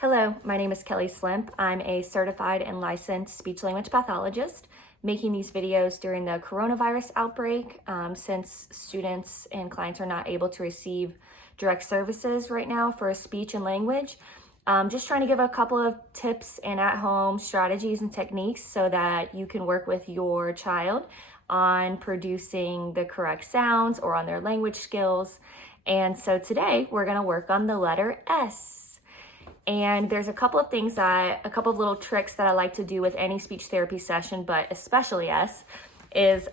Hello, my name is Kelli Slimp. I'm a certified and licensed speech-language pathologist, making these videos during the coronavirus outbreak since students and clients are not able to receive direct services right now for speech and language. Just trying to give a couple of tips and at-home strategies and techniques so that you can work with your child on producing the correct sounds or on their language skills. And so today we're going to work on the letter S. And there's a couple of little tricks that I like to do with any speech therapy session, but especially S, is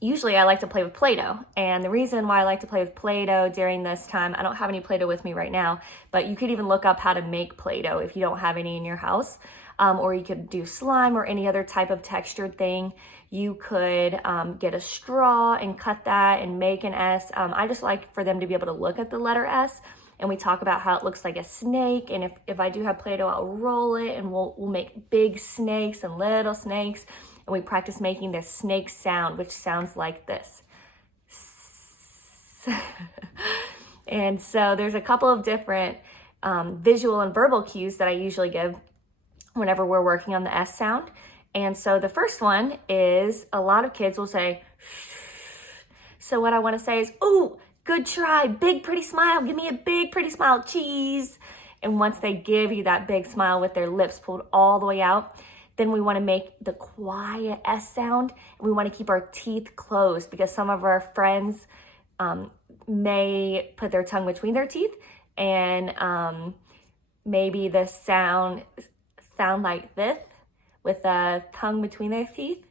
usually I like to play with Play-Doh. And the reason why I like to play with Play-Doh during this time, I don't have any Play-Doh with me right now, but you could even look up how to make Play-Doh if you don't have any in your house. Or you could do slime or any other type of textured thing. You could get a straw and cut that and make an S. I just like for them to be able to look at the letter S. And we talk about how it looks like a snake. And if I do have Play-Doh, I'll roll it and we'll make big snakes and little snakes. And we practice making this snake sound, which sounds like this. And so there's a couple of different visual and verbal cues that I usually give whenever we're working on the S sound. And so the first one is a lot of kids will say, shh. So what I want to say is, ooh, good try, big pretty smile, give me a big pretty smile, cheese. And once they give you that big smile with their lips pulled all the way out, then we want to make the quiet S sound, and we want to keep our teeth closed because some of our friends may put their tongue between their teeth, and maybe the sound like this with the tongue between their teeth,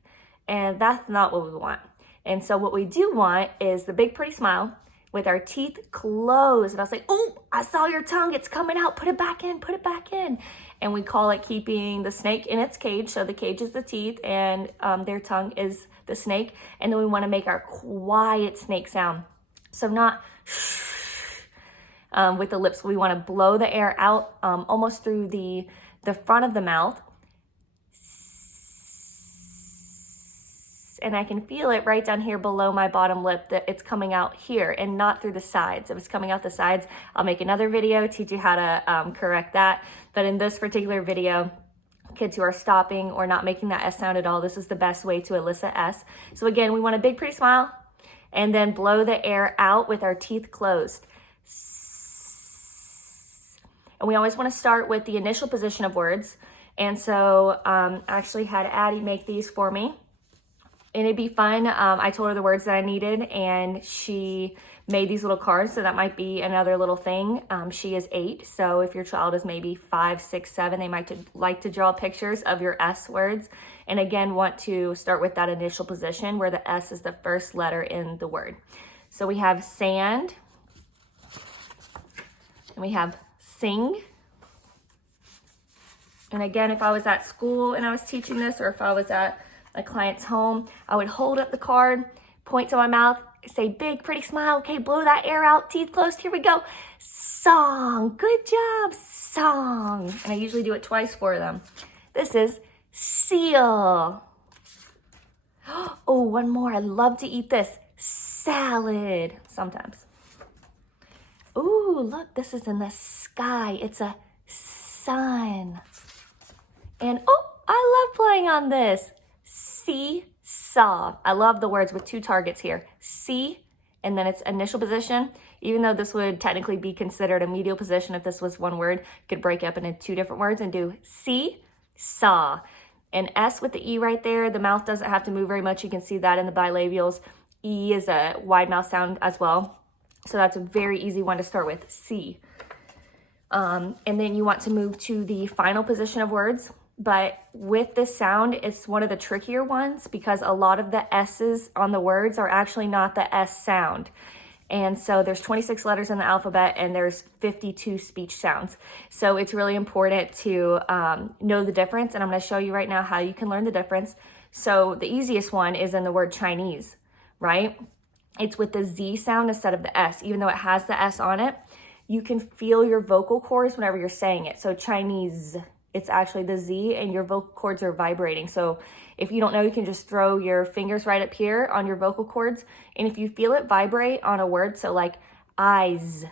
and that's not what we want. And so what we do want is the big pretty smile with our teeth closed. And I'll say, oh, I saw your tongue, it's coming out, put it back in, put it back in. And we call it keeping the snake in its cage. So the cage is the teeth and their tongue is the snake. And then we want to make our quiet snake sound. So not shh with the lips. We want to blow the air out almost through the front of the mouth. And I can feel it right down here below my bottom lip that it's coming out here and not through the sides. If it's coming out the sides, I'll make another video, teach you how to correct that. But in this particular video, kids who are stopping or not making that S sound at all, this is the best way to elicit S. So again, we want a big pretty smile and then blow the air out with our teeth closed. And we always want to start with the initial position of words. And so I actually had Addie make these for me. And it'd be fun. I told her the words that I needed and she made these little cards. So that might be another little thing. She is 8. So if your child is maybe 5, 6, 7, they might like to draw pictures of your S words. And again, want to start with that initial position where the S is the first letter in the word. So we have sand. And we have sing. And again, if I was at school and I was teaching this, or if I was at a client's home, I would hold up the card, point to my mouth, say big pretty smile, okay, blow that air out, teeth closed, here we go, song, good job, song. And I usually do it twice for them. This is seal. Oh, one more, I love to eat this, salad, sometimes. Ooh, look, this is in the sky, it's a sun. And oh, I love playing on this. See-saw. I love the words with 2 targets here. See, and then its initial position. Even though this would technically be considered a medial position, if this was one word, you could break up into 2 different words and do see-saw. And S with the E right there, the mouth doesn't have to move very much. You can see that in the bilabials. E is a wide mouth sound as well. So that's a very easy one to start with, see. And then you want to move to the final position of words. But with this sound, it's one of the trickier ones because a lot of the S's on the words are actually not the S sound. And so there's 26 letters in the alphabet and there's 52 speech sounds. So it's really important to know the difference. And I'm going to show you right now how you can learn the difference. So the easiest one is in the word Chinese, right? It's with the Z sound instead of the S. Even though it has the S on it, you can feel your vocal cords whenever you're saying it. So Chinese, it's actually the Z and your vocal cords are vibrating. So if you don't know, you can just throw your fingers right up here on your vocal cords. And if you feel it vibrate on a word, so like eyes,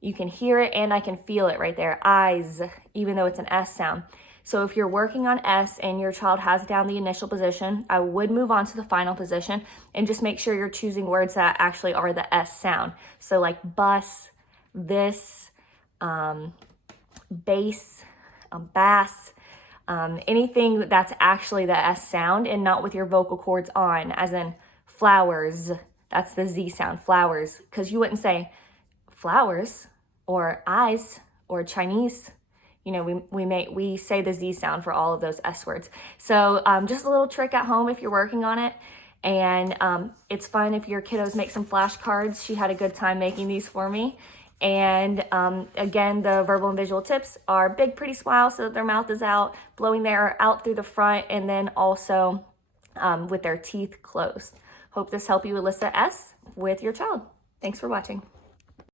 You can hear it and I can feel it right there. Eyes, even though it's an S sound. So if you're working on S and your child has down the initial position, I would move on to the final position and just make sure you're choosing words that actually are the S sound. So like bus, this, bass, bass, anything that's actually the S sound and not with your vocal cords on, as in flowers, that's the Z sound, flowers, because you wouldn't say flowers or eyes or Chinese. You know, we say the Z sound for all of those S words. So just a little trick at home if you're working on it. And it's fun if your kiddos make some flashcards. She had a good time making these for me. And again, the verbal and visual tips are big, pretty smile so that their mouth is out, blowing their air out through the front, and then also with their teeth closed. Hope this helped you elicit S with your child. Thanks for watching.